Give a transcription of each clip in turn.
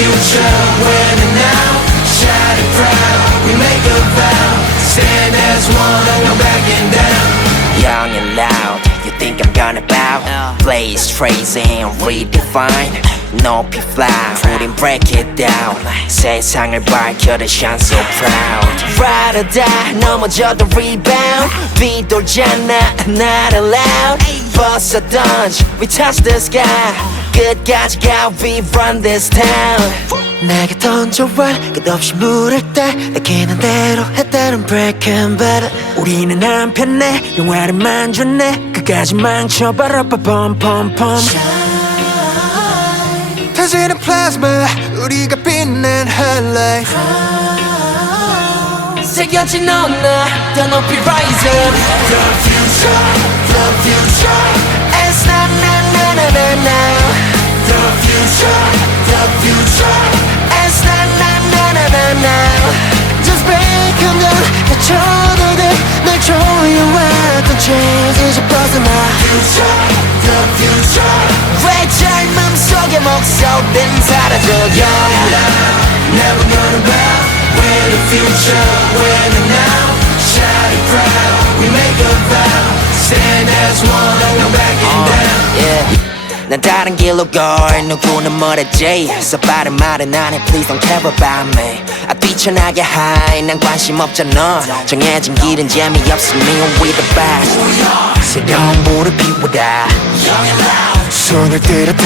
future, when and now. Shout it proud, we make a vow. Stand as one, no backing down. Young and loud, you think I'm gonna bow? Blaze trace and redefine. 높이 fly, 우린 break it down. 세상을 밝혀도 shine so proud. Ride or die, 넘어져도 rebound. 비돌잖아, not allowed. Bust or dodge, we touch the sky. 끝까지 가, we run this town. 내게 던져와 끝없이 물을 때 내키는 대로 했다는 breaking bad. 우리는 한편에 영화를 만졌네. 끝까지 망쳐봐라 뻔뻔뻔. 터지는 플라즈마 우리가 빛낸 highlight. 새겨진 너나 더 높이 rise up. The future, the future. It's not now. The future, the future. It's not now. Just break them down. 다쳐도 돼날 조여왔던 chains 이제 벗어나. Future, the future. 왜 젊음 속에 목소리는 사라져. Young and loud, never gonna bow. We're the future, we're the now. Shout it proud, we make a vow. Stand as one, no backing down. Yeah. 난 다른 길로 걸 누구는 뭐랬지. 써바른 말은 안 해 please don't care about me. 뛰쳐나게 high 난 관심 없잖아. 정해진 길은 재미없어 me we the best. 새로운 불을 피우다 Young and loud, 손을 들었다.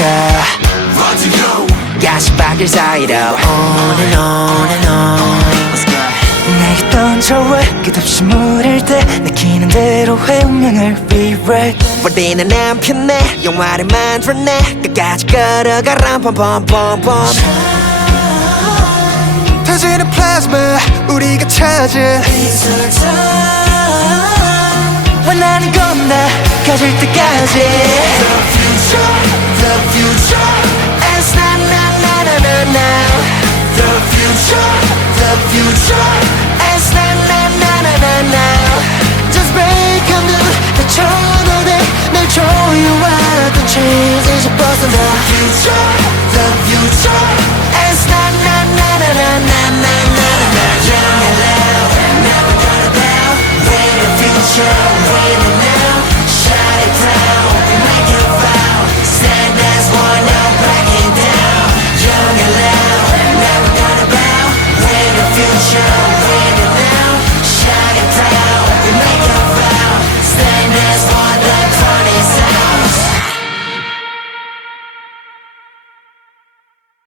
run to you. 가시밭길 사이로 On and on and on. 내게 던져와 끝없이 물을 때 내키는 대로 해 운명을 rewrite. 우리는 한편에 영화를 만들어내. 끝까지 걸어가라 뻔뻔뻔뻔. 터지는 플라즈마 우리가 찾은 원하는 건 나 가질 때까지. The future, the future. It's not now. The future, the future. It's not now. Just break them down. 다쳐도 돼날 조여왔던 chains 이제 벗어나. Future, the future. It's not now. Young and loud, never gonna bow. We're the future, we're the now. Shout it proud, we make a vow. Stand as one, no backing down. Young and loud, never gonna bow. We're the future.